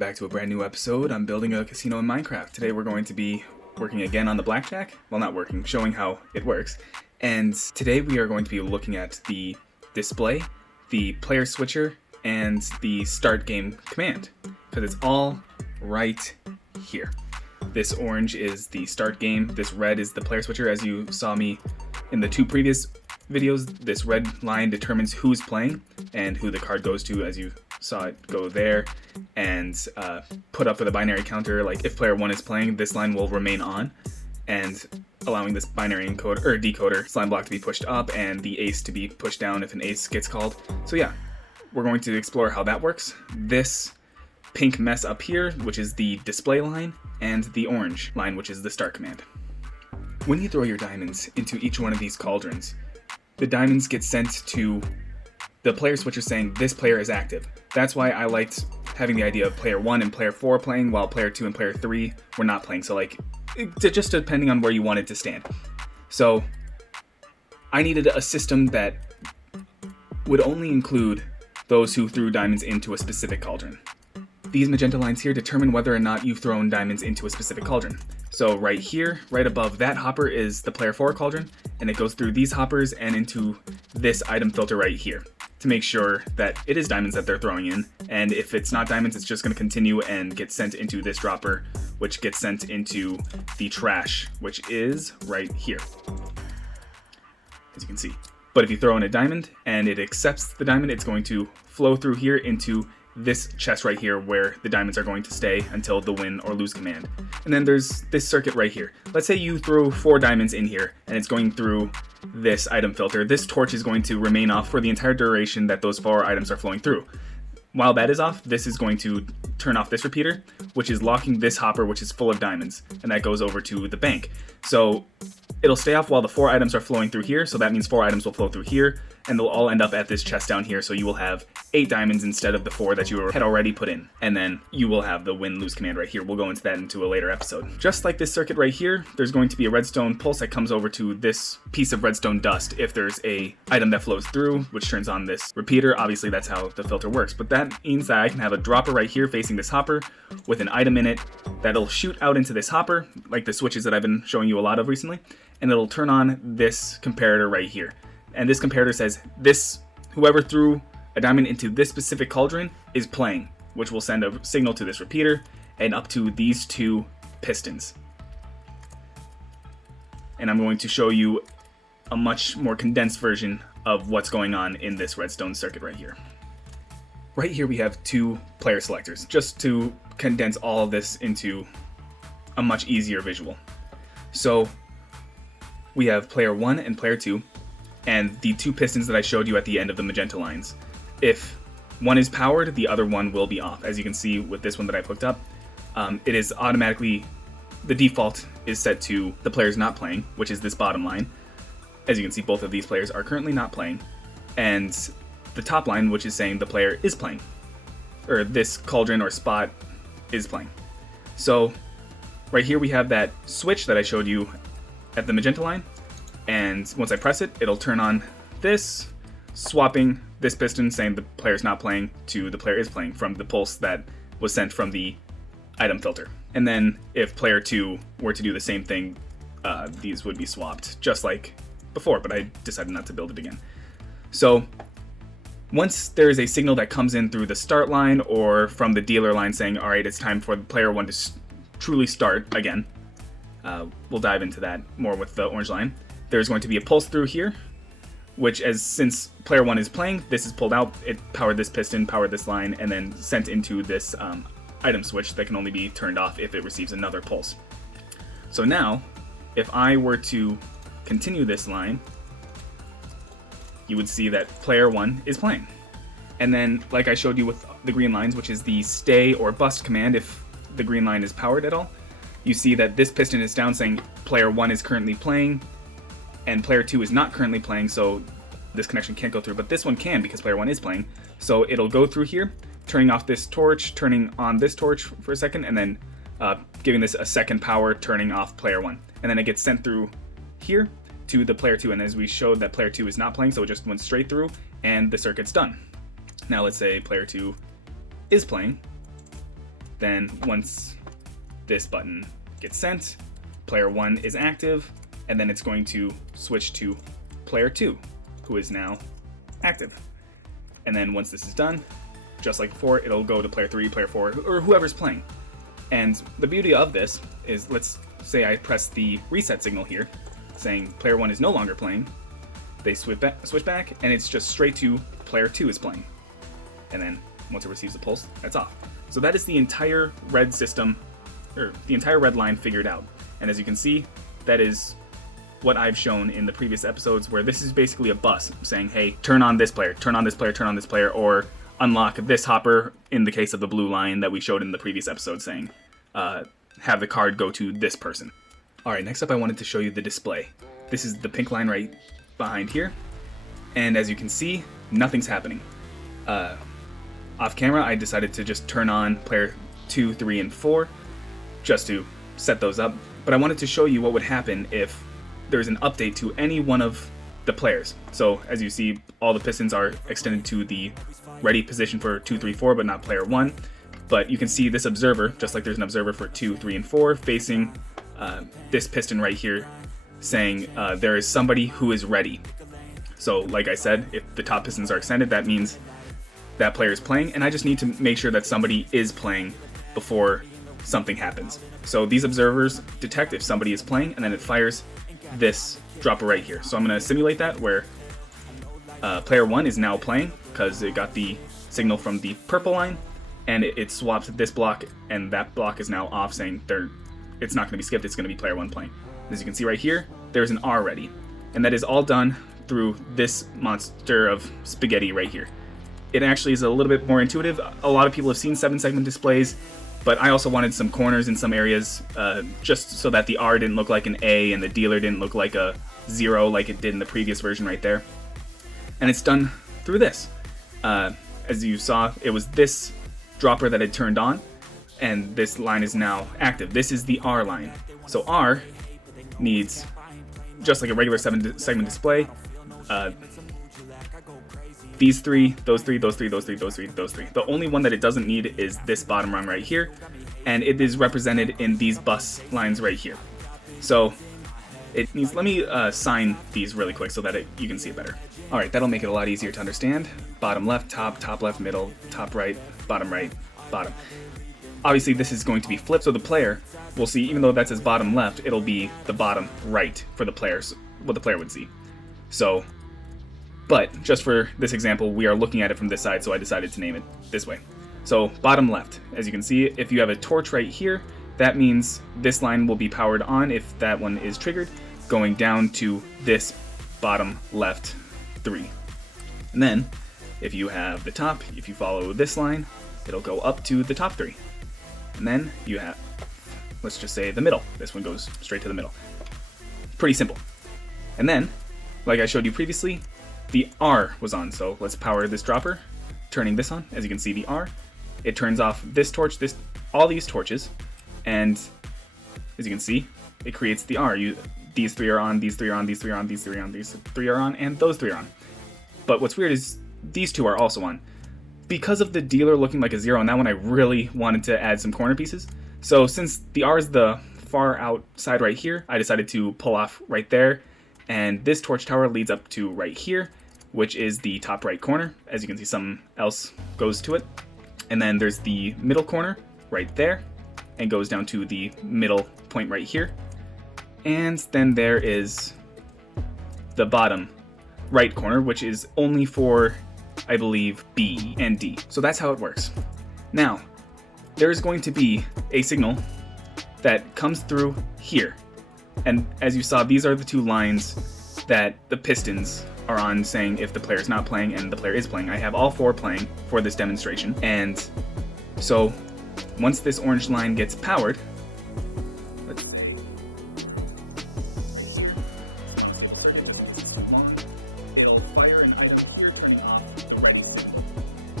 back to a brand new episode. I'm building a casino in Minecraft. Today we're going to be working again on the Blackjack. Well, not working, showing how it works. And today we are going to be looking at the display, the player switcher, and the start game command. Because it's all right here. This orange is the start game, this red is the player switcher. As you saw me in the two previous videos, this red line determines who's playing and who the card goes to, as you saw it go there, and put up for the binary counter. Like if player 1 is playing, this line will remain on, and allowing this binary encoder or decoder slime block to be pushed up and the ace to be pushed down if an ace gets called. So yeah, we're going to explore how that works. This pink mess up here, which is the display line, and the orange line, which is the start command. When you throw your diamonds into each one of these cauldrons, the diamonds get sent to the player switcher saying this player is active. That's why I liked having the idea of player 1 and player 4 playing, while player 2 and player 3 were not playing. So like, just depending on where you wanted to stand. So I needed a system that would only include those who threw diamonds into a specific cauldron. These magenta lines here determine whether or not you've thrown diamonds into a specific cauldron. So right here, right above that hopper is the player 4 cauldron, and it goes through these hoppers and into this item filter right here to make sure that it is diamonds that they're throwing in. And if it's not diamonds, it's just going to continue and get sent into this dropper, which gets sent into the trash, which is right here, as you can see. But if you throw in a diamond and it accepts the diamond, it's going to flow through here into this chest right here where the diamonds are going to stay until the win or lose command. And then there's this circuit right here. Let's say you throw 4 diamonds in here and it's going through this item filter. This torch is going to remain off for the entire duration that those 4 items are flowing through. While that is off, this is going to turn off this repeater, which is locking this hopper, which is full of diamonds, and that goes over to the bank. So it'll stay off while the 4 items are flowing through here, so that means 4 items will flow through here, and they'll all end up at this chest down here, so you will have 8 diamonds instead of the 4 that you had already put in. And then you will have the win-lose command right here. We'll go into that into a later episode. Just like this circuit right here, there's going to be a redstone pulse that comes over to this piece of redstone dust if there's a item that flows through, which turns on this repeater. Obviously, that's how the filter works, but that means that I can have a dropper right here facing this hopper with an item in it that'll shoot out into this hopper, like the switches that I've been showing you a lot of recently, and it'll turn on this comparator right here. And this comparator says whoever threw a diamond into this specific cauldron is playing, which will send a signal to this repeater and up to these 2 pistons. And I'm going to show you a much more condensed version of what's going on in this redstone circuit right here. Right here we have 2 player selectors, just to condense all of this into a much easier visual. So we have player 1 and player 2, and the 2 pistons that I showed you at the end of the magenta lines. If one is powered, the other one will be off. As you can see with this one that I've hooked up, it is automatically, the default is set to the players not playing, which is this bottom line. As you can see, both of these players are currently not playing, and the top line, which is saying the player is playing, or this cauldron or spot is playing. So right here we have that switch that I showed you at the magenta line, and once I press it, it'll turn on this, swapping this piston saying the player's not playing to the player is playing from the pulse that was sent from the item filter. And then if player 2 were to do the same thing, these would be swapped just like before, but I decided not to build it again. So once there is a signal that comes in through the start line or from the dealer line saying, all right, it's time for player 1 to truly start again, we'll dive into that more with the orange line. There's going to be a pulse through here, which since player 1 is playing, this is pulled out, it powered this piston, powered this line, and then sent into this item switch that can only be turned off if it receives another pulse. So now, if I were to continue this line, you would see that player 1 is playing. And then, like I showed you with the green lines, which is the stay or bust command if the green line is powered at all, you see that this piston is down saying player 1 is currently playing, and player 2 is not currently playing, so this connection can't go through, but this one can because player 1 is playing. So it'll go through here, turning off this torch, turning on this torch for a second, and then giving this a second power, turning off player 1. And then it gets sent through here to the player 2, and as we showed that player 2 is not playing, so it just went straight through, and the circuit's done. Now let's say player 2 is playing, then once this button gets sent, player 1 is active, and then it's going to switch to player 2, who is now active. And then once this is done, just like before, it'll go to player 3, player 4, or whoever's playing. And the beauty of this is, let's say I press the reset signal here, saying player 1 is no longer playing. They switch back, and it's just straight to player 2 is playing. And then once it receives a pulse, that's off. So that is the entire red system, or the entire red line figured out. And as you can see, that is what I've shown in the previous episodes, where this is basically a bus saying, hey, turn on this player, turn on this player, turn on this player, or unlock this hopper in the case of the blue line that we showed in the previous episode, saying, have the card go to this person. Alright, next up I wanted to show you the display. This is the pink line right behind here, and as you can see, nothing's happening. Off camera, I decided to just turn on player 2, 3, and 4, just to set those up, but I wanted to show you what would happen if there's an update to any one of the players. So as you see, all the pistons are extended to the ready position for 2, 3, 4, but not player 1. But you can see this observer, just like there's an observer for 2, 3, and 4, facing this piston right here, saying there is somebody who is ready. So like I said, if the top pistons are extended, that means that player is playing, and I just need to make sure that somebody is playing before something happens. So these observers detect if somebody is playing, and then it fires this dropper right here. So I'm going to simulate that where player 1 is now playing because it got the signal from the purple line, and it swaps this block, and that block is now off, saying it's not going to be skipped, it's going to be player 1 playing. As you can see right here, there's an R ready, and that is all done through this monster of spaghetti right here. It actually is a little bit more intuitive. A lot of people have seen 7-segment displays, but I also wanted some corners in some areas, just so that the R didn't look like an A and the dealer didn't look like a 0 like it did in the previous version right there. And it's done through this. As you saw, it was this dropper that had turned on, and this line is now active. This is the R line. So R needs, just like a regular 7-segment display, these 3, those 3, those 3, those 3, those 3, those 3. The only one that it doesn't need is this bottom rung right here, and it is represented in these bus lines right here. So it needs, let me sign these really quick so that you can see it better. Alright, that'll make it a lot easier to understand. Bottom left, top left, middle, top right, bottom. Obviously this is going to be flipped, so the player will see, even though that says bottom left, it'll be the bottom right for the players, what the player would see. So, but just for this example, we are looking at it from this side, so I decided to name it this way. So bottom left, as you can see, if you have a torch right here, that means this line will be powered on if that one is triggered, going down to this bottom left 3. And then, if you have the top, if you follow this line, it'll go up to the top 3. And then you have, let's just say the middle. This one goes straight to the middle. Pretty simple. And then, like I showed you previously, the R was on, so let's power this dropper, turning this on. As you can see, the R, it turns off this torch, all these torches, and as you can see, it creates the R. These 3 are on, these 3 are on, these 3 are on, these 3 are on, these 3 are on, and those 3 are on. But what's weird is these 2 are also on. Because of the dealer looking like a 0 on that one, I really wanted to add some corner pieces. So since the R is the far outside right here, I decided to pull off right there, and this torch tower leads up to right here, which is the top right corner. As you can see, something else goes to it. And then there's the middle corner right there, and goes down to the middle point right here. And then there is the bottom right corner, which is only for, I believe, B and D. So that's how it works. Now, there's going to be a signal that comes through here. And as you saw, these are the 2 lines that the pistons are on, saying if the player is not playing and the player is playing. I have all 4 playing for this demonstration. And so once this orange line gets powered, let's say through right here, it's monostable circuit just in case it's too long, it'll fire an item here, turning off the ready symbol.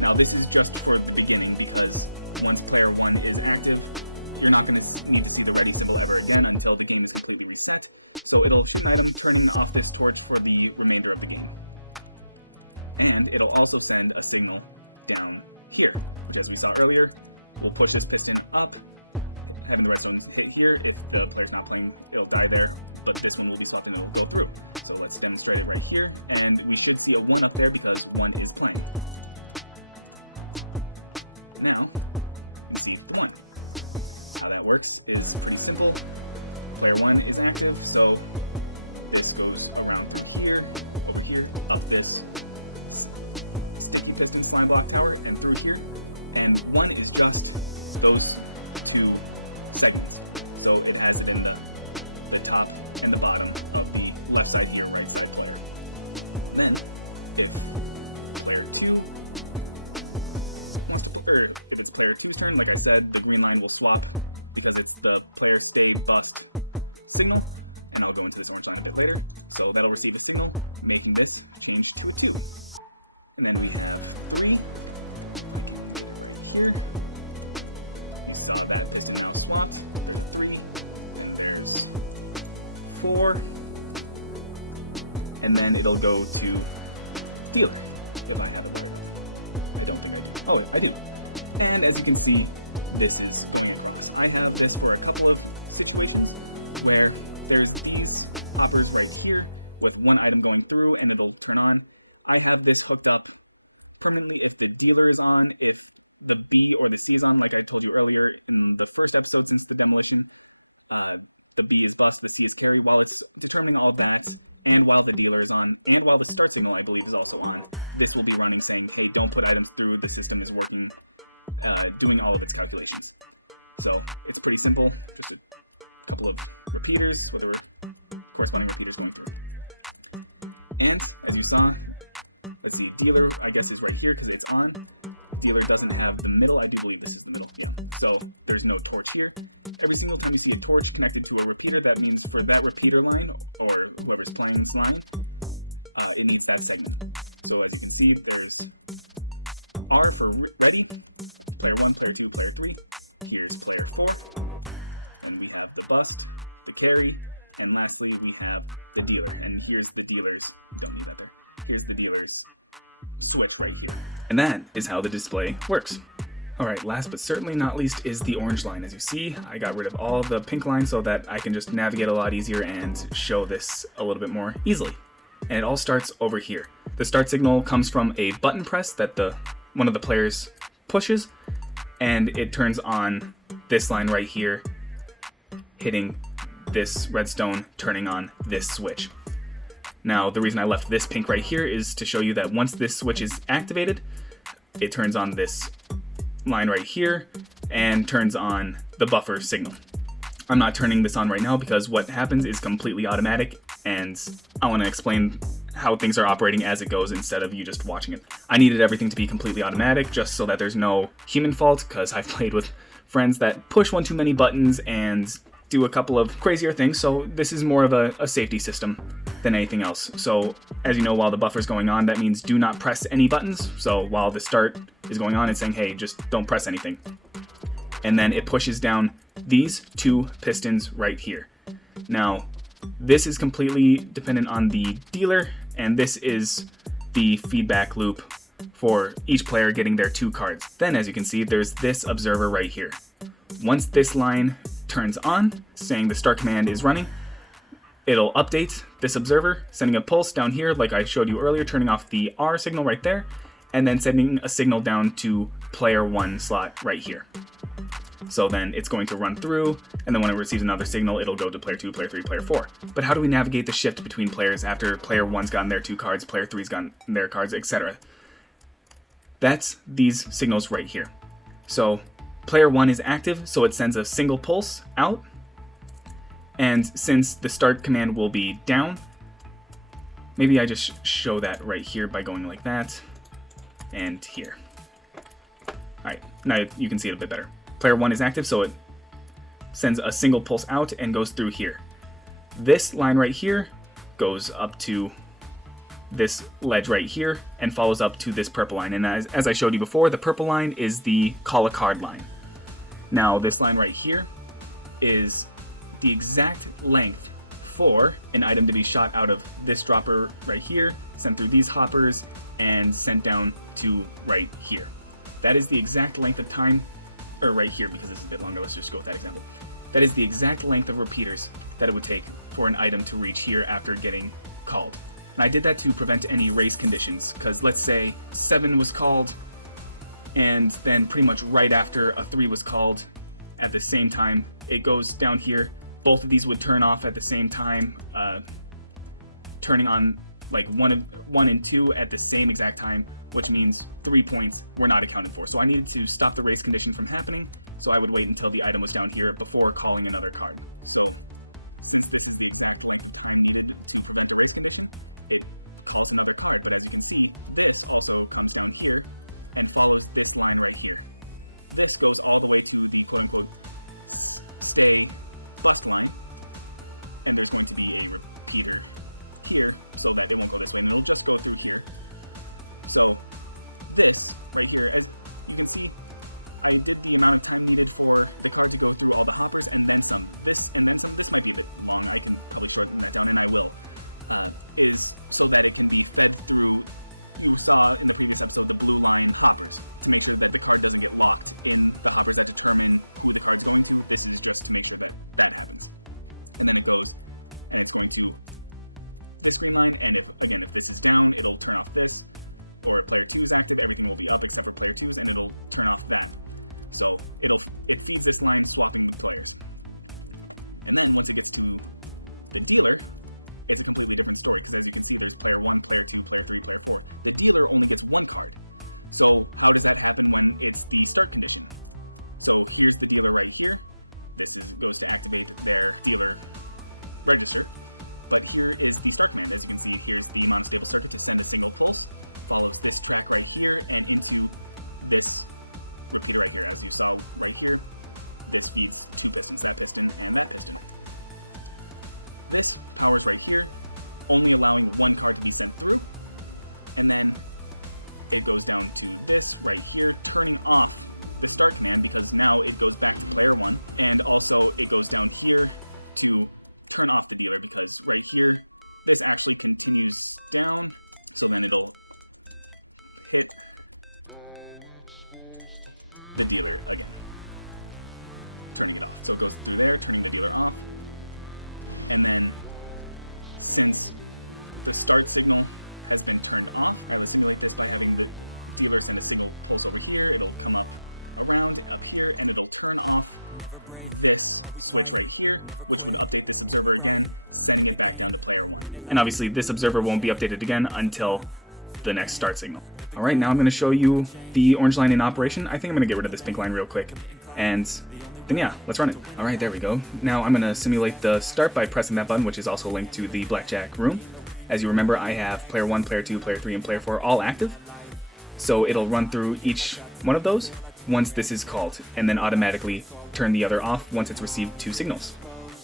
Now this is just for the beginning, because once player 1 is active, you're not going to need to see the ready symbol ever again until the game is completely reset. So it'll shoot an item, turning off this torch for the remainder of the game. And it'll also send a signal down here, which, as we saw earlier, We'll push this piston up, having the redstone hit here. If the player's not playing, it'll die there, but this one will be swapped and it'll go through. So let's demonstrate it right here, and we should see a 1 up there because 1 is playing. Now, you can see the 1. How that works is pretty simple. Player 1 is active, so this goes around through here, over here, up this sticky piston slime block tower, and through here. And 1 is just those 2 segments. So it has it in the top and the bottom of the left side here, right side player. Then, if player 2 wants to, or if it's player 2's turn, like I said, the green line will swap because it's the player stay bust signal, and I'll go into this orange line a bit later. So that'll receive a signal, making this change to a 2. And then we have 3, if I can get it right here. You saw that piston now swapped. There's a 3, then there's 4, and then it'll go to dealer, if I have it wired up. I don't think I do. Oh, I do. And as you can see, this is going across. I have this for a couple of situations where there's these hoppers right here with 1 item going through and it'll turn on. I have this hooked up permanently if the dealer is on, if the B or the C is on, like I told you earlier in the first episode since the demolition. The B is bust, the C is carry. While it's determining all of that, and while the dealer is on, and while the start signal, I believe, is also on, this will be running saying, hey, don't put items through, the system is working, doing all of its calculations. So it's pretty simple, just a couple of repeaters with the corresponding repeaters going through. And as you saw, let's see, dealer, I guess, is right here because it's on. Dealer doesn't have the middle. I do believe this is the middle. Yeah. So there's no torch here. Every single time you see a torch connected to a repeater, that means for that repeater line, or whoever's playing this line, it needs that segment. So as you can see, there's R for ready, player 1, player 2, player 3. Here's player 4. And we have the bust, the carry, and lastly we have the dealer. And here's the dealer's, don't need that there. Here's the dealer's switch right here. And that is how the display works. Alright, last but certainly not least is the orange line. As you see, I got rid of all the pink lines so that I can just navigate a lot easier and show this a little bit more easily. And it all starts over here. The start signal comes from a button press that one of the players pushes, and it turns on this line right here, hitting this redstone, turning on this switch. Now, the reason I left this pink right here is to show you that once this switch is activated, it turns on this line right here and turns on the buffer signal. I'm not turning this on right now because what happens is completely automatic, and I want to explain how things are operating as it goes instead of you just watching it. I needed everything to be completely automatic just so that there's no human fault, because I've played with friends that push one too many buttons and do a couple of crazier things, so this is more of a safety system than anything else. So as you know, while the buffer's going on, that means do not press any buttons. So while the start is going on, it's saying, hey, just don't press anything. And then it pushes down these 2 pistons right here. Now, this is completely dependent on the dealer, and this is the feedback loop for each player getting their 2 cards. Then, as you can see, there's this observer right here. Once this line turns on, saying the start command is running, it'll update this observer, sending a pulse down here like I showed you earlier, turning off the R signal right there, and then sending a signal down to player 1 slot right here. So then it's going to run through, and then when it receives another signal, it'll go to player 2, player 3, player 4. But how do we navigate the shift between players after player 1's gotten their 2 cards, player 3's gotten their cards, etc.? That's these signals right here. So player 1 is active, so it sends a single pulse out. And since the start command will be down, maybe I just show that right here by going like that and here. Alright, now you can see it a bit better. Player 1 is active, so it sends a single pulse out and goes through here. This line right here goes up to this ledge right here and follows up to this purple line. And as I showed you before, the purple line is the call a card line. Now this line right here is the exact length for an item to be shot out of this dropper right here, sent through these hoppers, and sent down to right here. That is the exact length of time or right here, because this is a bit longer, let's just go with that example. That is the exact length of repeaters that it would take for an item to reach here after getting called. And I did that to prevent any race conditions, because let's say 7 was called, and then pretty much right after a 3 was called at the same time, it goes down here. Both of these would turn off at the same time, turning on like 1 and 2 at the same exact time, which means 3 points were not accounted for. So I needed to stop the race condition from happening, so I would wait until the item was down here before calling another card. So since this is the exact length of time needed to prevent a race condition, it calls another card. But as you can see, this also comes down here and follows this line right here. This goes all the way to the quote-unquote stay bust line, and there's going to be a repeater here so that it won't go this way, and it'll just go through here. So this right here, as you can see, I did the amount of time needed for the card to go through all the hoppers and then some. This and then some. This might be a bit long. I can probably shorten that down, and I will. Is so that it can be fed through. You saw in the previous episode the blue line hoppers to make sure that the card doesn't get locked in the hoppers that determine who the card's going to. This is just to make sure that that happens. And then it goes, and it's going to this green line, and if this is down, it'll turn off this, or if player 2 is active, everything will be up except for player 2's, and it'll turn off that. So it feeds this line, swapping with players. And then once it gets to the dealer, it's a completely different story, because as you can see, there's player 1, player 2, player 3, player 4. The dealer only gets 1 card. So how does that happen when it's the start condition? So here's the dealer right here. This goes to activate their dealer register. But here is the start command. As you can see, here's the monostable circuit to send a single pulse. Follows this track right here and into this repeater right here. As you saw right here, this feeds 2 pistons, that piston and that piston. This powers right here, only allowing 1 card to be sent through, and then it goes down to this right here, turning off the start command because now it goes back to player 1, and also it goes down here to turn off the dealer because right here, this actually continues down, so then it'll hit the dealer again, turning it off. So it goes through there, turning the dealer off, and then since the start signal has been turned off, all right, let's simulate this by having the dealer send a single pulse over here. It'll come up around up here, and it'll turn off this switch right here, which would update this observer again, sending it back down to player 1. And obviously this observer won't be updated again until the next start signal. All right, now I'm going to show you the orange line in operation. I think I'm going to get rid of this pink line real quick, and then yeah, let's run it. All right, there we go. Now I'm going to simulate the start by pressing that button, which is also linked to the Blackjack room. As you remember, I have player 1, player 2, player 3, and player 4 all active. So it'll run through each one of those once this is called, and then automatically turn the other off once it's received 2 signals.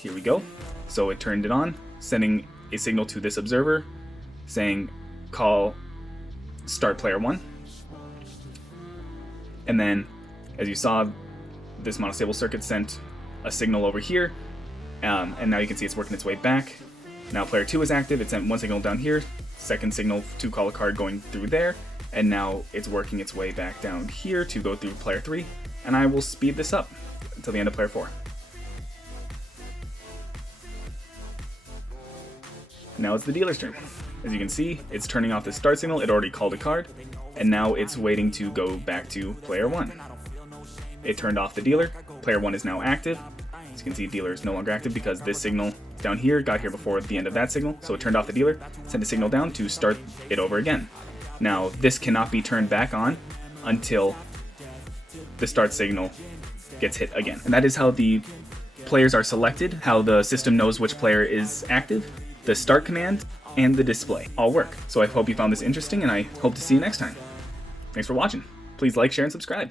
Here we go. So it turned it on, sending a signal to this observer saying call start player 1. And then, as you saw, this monostable circuit sent a signal over here, and now you can see it's working its way back. Now player 2 is active, it sent 1 signal down here, second signal to call a card going through there, and now it's working its way back down here to go through player 3, and I will speed this up until the end of player 4. Now it's the dealer's turn. As you can see, it's turning off the start signal, it already called a card, and now it's waiting to go back to player 1. It turned off the dealer, player 1 is now active. As you can see, dealer is no longer active because this signal down here got here before the end of that signal, so it turned off the dealer, sent a signal down to start it over again. Now, this cannot be turned back on until the start signal gets hit again. And that is how the players are selected, how the system knows which player is active, the start command, and the display all work. So I hope you found this interesting, and I hope to see you next time. Thanks for watching. Please like, share, and subscribe.